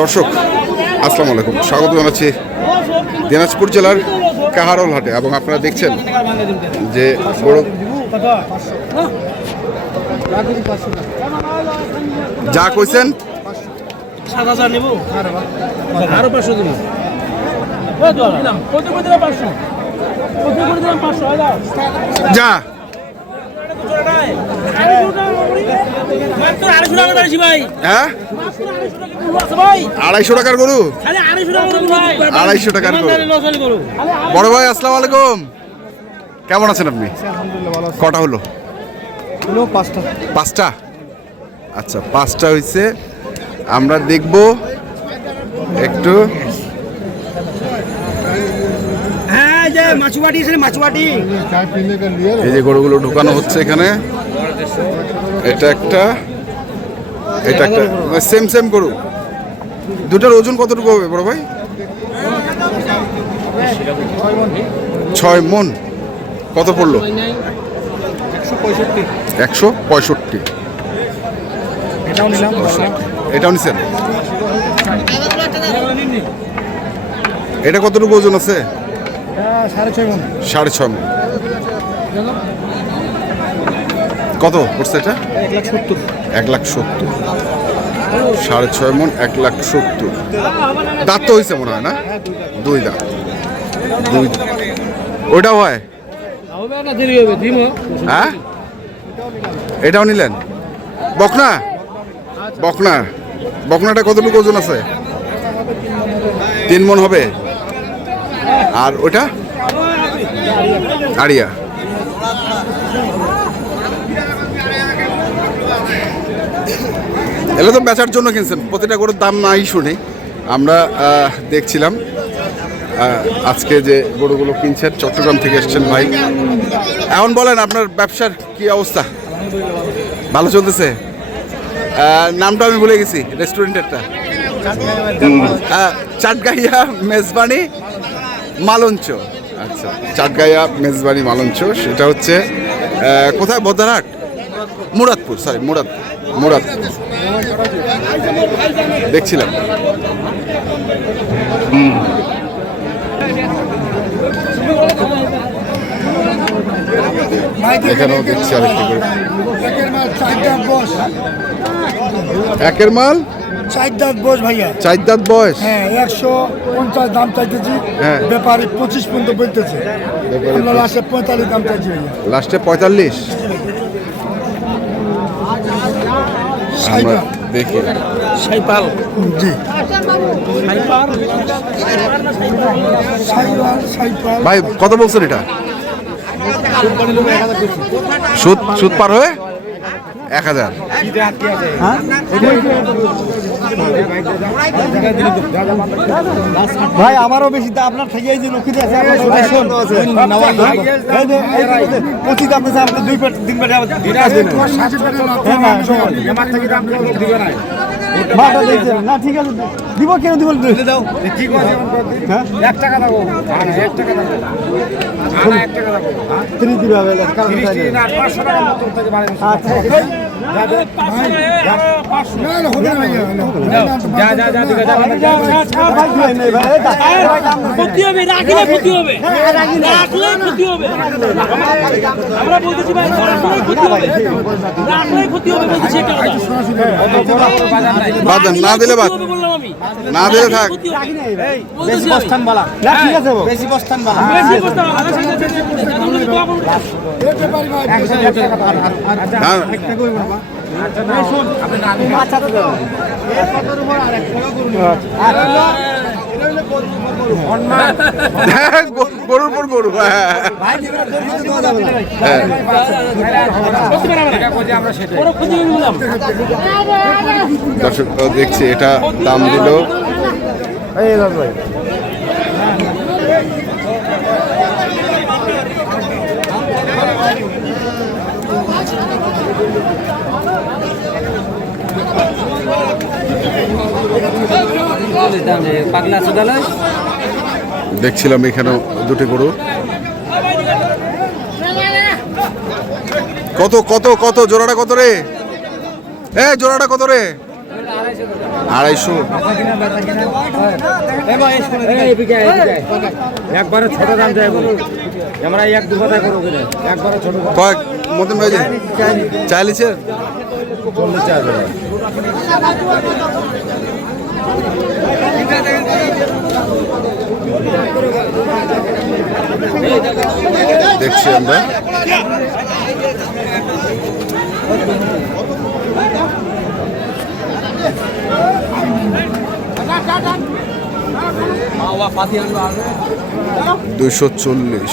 দর্শক, আসসালামু আলাইকুম। স্বাগত জানাচ্ছি দিনাজপুর জেলার কাহারল হাটে। এবং আপনারা দেখছেন যে বড় যা কইছেন, যা আড়াইশো টাকা দাঁড়িয়েছি ভাই হ্যাঁ? আড়াইশো টাকার গরু? আড়াইশো টাকার গরু। বড় ভাই আসসালামু আলাইকুম। কেমন আছেন আপনি? কটা হলো? পাঁচটা। পাঁচটা? আচ্ছা পাঁচটা হয়েছে আমরা দেখব একটু। হ্যাঁ যে মাছুবাটি এসে এই যে গরুগুলো ঢুকানো হচ্ছে এখানে। এটা একটা এটা একটা। সেম সেম গরু। দুটার ওজন কতটুকু হবে বড় ভাই? ছয় মন। কত পড়ল? একশো পঁয়ষট্টি। এটাও নিছেন? এটা কতটুকু ওজন আছে? সাড়ে ছয় মন। কত পড়ছে এটা? এক লাখ সত্তর। সাড়ে ছয় মন, এক লাখ সত্তর। দাঁত তো হয়েছে মনে হয় না? দুই দাঁত। দুই। ওইটাও হয়? হ্যাঁ? এটাও নিলেন? বকনা? বকনা। বকনাটা কতটুকু ওজন আছে? তিন মন হবে। আর ওটা আড়িয়া। এগুলো তো বেচার জন্য কিনছেন, প্রতিটা গরুর দাম নাই শুনে আমরা দেখছিলাম আজকে যে গরুগুলো কিনছেন, চট্টগ্রাম থেকে এসছেন ভাই। এখন বলেন, আপনার ব্যবসার কি অবস্থা? ভালো চলতেছে? নামটা আমি ভুলে গেছি, রেস্টুরেন্টেরটা। চাটগাইয়া মেজবানি মালঞ্চ। আচ্ছা চাটগাইয়া মেজবানি মালঞ্চ, সেটা হচ্ছে কোথায়? বদারহাট মুরাদপুর সরি মুরাদপুর মুরাদপুর। দেখছিলাম। এখানেও দেখছি আরেকটি করে। একের মাল? চার দাঁত বস ভাইয়া। চার দাঁত বয়স হ্যাঁ একশো পঞ্চাশ দাম চাইতেছি। হ্যাঁ। ব্যাপারে পঁচিশ পর্যন্ত বলতেছে। লাস্টে পঁয়তাল্লিশ দাম চাইছি ভাইয়া। লাস্টে পঁয়তাল্লিশ? আমরা দেখি সাইপাল জি। ভাই কত বলছেন এটা? সুদ সুদ পার হয়ে? এক হাজার। ভাই আমারও বেশি আপনার থেকে এই যে লক্ষ্মী আছে পঁচিশ দাম দিচ্ছে দুই পেট তিন পেটে না ঠিক আছে দিব কেন দিব দাও। হ্যাঁ? এক টাকা দেবো এক টাকা দেবো ত্রিশ দিবে আচ্ছা। যা যা যা ক্ষতি হবে রাখলে ক্ষতি হবে রাখলে ক্ষতি হবে আমরা বলতেছি ভাই ক্ষতি হবে রাখলে ক্ষতি হবে বলতেছি এটা না দিলে বাদ। না দিলে থাক। বেশি বস্তান বালা না ঠিক আছে বেশি বস্তান বালা বেশি করতে হবে। হ্যাঁ হ্যাঁ, গরুর পর গরু। দর্শক দেখছি এটা দাম দিল। সুদালয় দেখছিলাম এখানেও দুটি গরু। কত কত কত জোড়াটা কত রে? এ জোড়াটা কত রে? আড়াইশো। একবারে ছোট দাম চাইব আমরা এক দু কথা করব একবারে ছোট মতন ভাই চাইলিছে চল্লিশ চাইবে দেখছি আমরা। দুইশো চল্লিশ।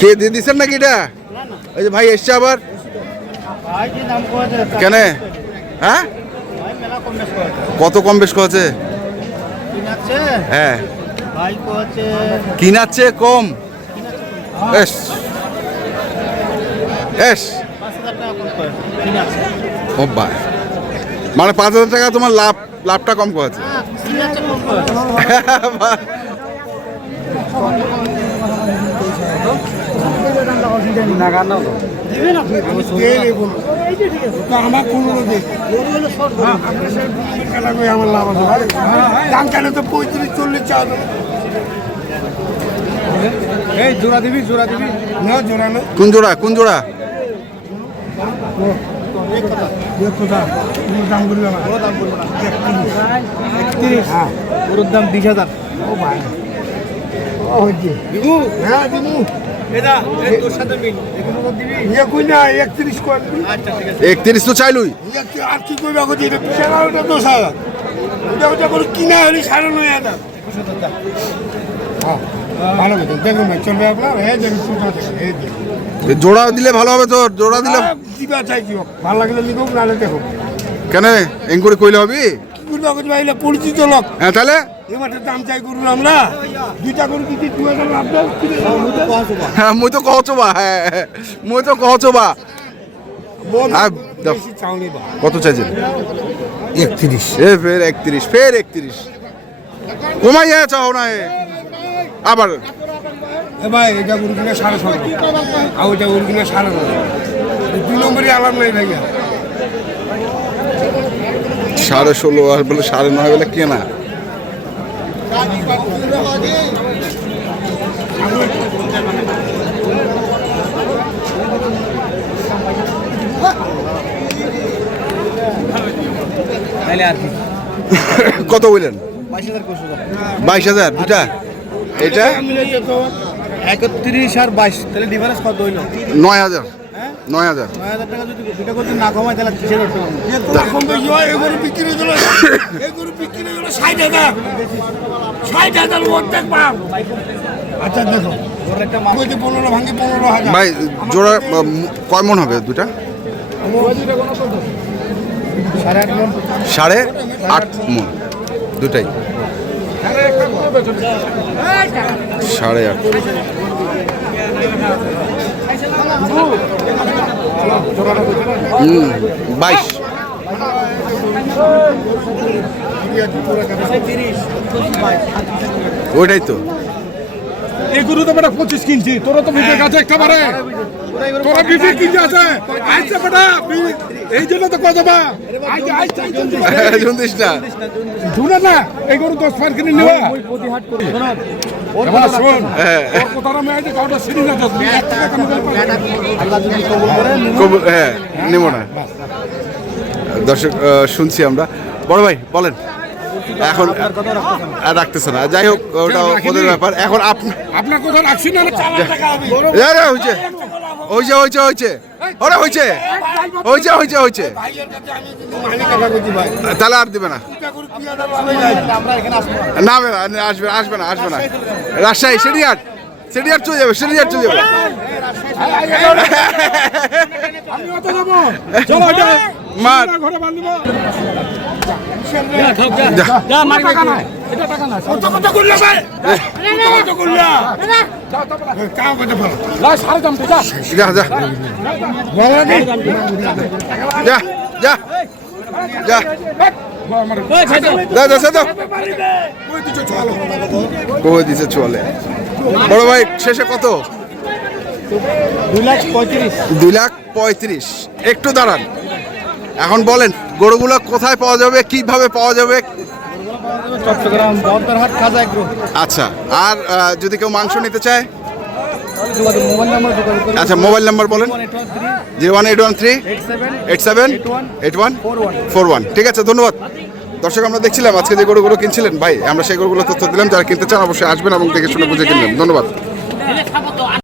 কে দিয়ে দিচ্ছেন নাকি এটা? ওই যে ভাই এসছে আবার। কেন? হ্যাঁ? কত কম বেশ করেছে? হ্যাঁ। কিনাচ্ছে কম। এস। এস। ও ভাই মানে পাঁচ হাজার টাকা তোমার লাভ লাভটা কম করেছে। আমার কোনো আমার লাভ আছে দাম কেন তো পঁয়ত্রিশ চল্লিশ চার এই জোড়া দিবি জোড়া দিবি। না জোড়া না কোন জোড়া কোন জোড়া? দাম বলল না। দাম বলল না। একত্রিশ। হ্যাঁ ওর দাম বিশ হাজার। ও ভাই। ও হচ্ছে দিবু হ্যাঁ দিবু। ইয়ে একত্রিশ আচ্ছা তো চাইলুই। আর কি করবে এখন এটা বিশাল ওটা দশ হাজার? ওটা ওটা করে কিনা হলে সাড়ে নয় হাজার। হ্যাঁ ভালো কথা দেখুন ভাই চলবে আপনার? হ্যাঁ দেখুন সুন্দর দেখুন এই দেখুন জোড়া দিলে ভালো হবে তো জোড়া দিলে দিবা চাই কি হোক ভালো লাগলে লিখুক নাহলে দেখো। কেন এঙ্কুরি কইলে হবে? কি পরিচিত লোক। হ্যাঁ তাহলে? এবারের দাম চাই করুন আমরা। দুইটা করে দিতে দু হাজার লাভ দাও হ্যাঁ মুই তো কহছো বা হ্যাঁ হ্যাঁ, মুই তো কহছো বা আর দাও। বেশি চাউনি বা কত চাইছেন? একত্রিশ। এ ফের একত্রিশ ফের একত্রিশ। কমাই যায় চাও না আবার ভাই এটা গরু কিনা সাড়ে ছয় আর ওইটা গরু কিনা সাড়ে নয় দুই নম্বরই আলাম নাই ভাইয়া। সাড়ে ষোলো আর বলে সাড়ে নয় বলে কেনা। কত বললেন? বাইশ হাজার দুটা এটা? একত্রিশ আর বাইশ তাহলে ডিফারেন্স কত হইল? নয় হাজার। নয় হাজার। নয় হাজার টাকা যদি করতে না কমায় তাহলে কিসের এখন তো জয় এগুলো বিক্রি হয়ে গেল। এগুলো বিক্রি হয়ে গেল ষাট হাজার। ষাট হাজার অর্ধেক পাম আচ্ছা দেখো ভাই জোড়া কয় মন হবে দুটা সাড়ে সাড়ে আট মন দুটাই সাড়ে আট। বাইশ। ওইটাই তো। এই গরু তো বেটা পঁচিশ কিনছি তোরা তো বিবেক আছে একেবারে। তোরা বিবেক কিনতে আছে। আইসে বেটা এই জন্য তো কথা বা আইসে না শুনে না। এই গরু দশ পার কিনে নেওয়া হ্যাঁ। হ্যাঁ। দর্শক আহ, শুনছি আমরা। বড় ভাই বলেন। এখন রাখতেছে না। যাই হোক ওটা ওদের ব্যাপার। এখন আপনার কথা রাখছি না না? হয়েছে হয়েছে হয়েছে ওরে হয়েছে হয়েছে হয়েছে হয়েছে তাহলে আর দিবে না, আসবে আসবে না আসবে না। রাজশাহী সিরিয়াট সিরিয়াট চলে যাবে সিরিয়াট চলে যাবে। মার। ঘরে চলো দিছে চলে? বড় ভাই শেষে কত? দুই লাখ পঁয়ত্রিশ। দুই লাখ পঁয়ত্রিশ। একটু দাঁড়ান। এখন বলেন গরুগুলো কোথায় পাওয়া যাবে কীভাবে পাওয়া যাবে? চট্টগ্রাম বর্দারহাট খাজা আচ্ছা আর যদি কেউ মাংস নিতে চায়? আচ্ছা মোবাইল নাম্বার বলেন। Zero one eight one three eight seven eight one four one four one ঠিক আছে ধন্যবাদ। দর্শক আমরা দেখছিলাম আজকে যে গরুগুলো কিনছিলেন। ভাই আমরা সেই গরুগুলো তথ্য দিলাম যারা কিনতে চান অবশ্যই আসবেন এবং দেখে শুনে বুঝে কিনবেন। ধন্যবাদ।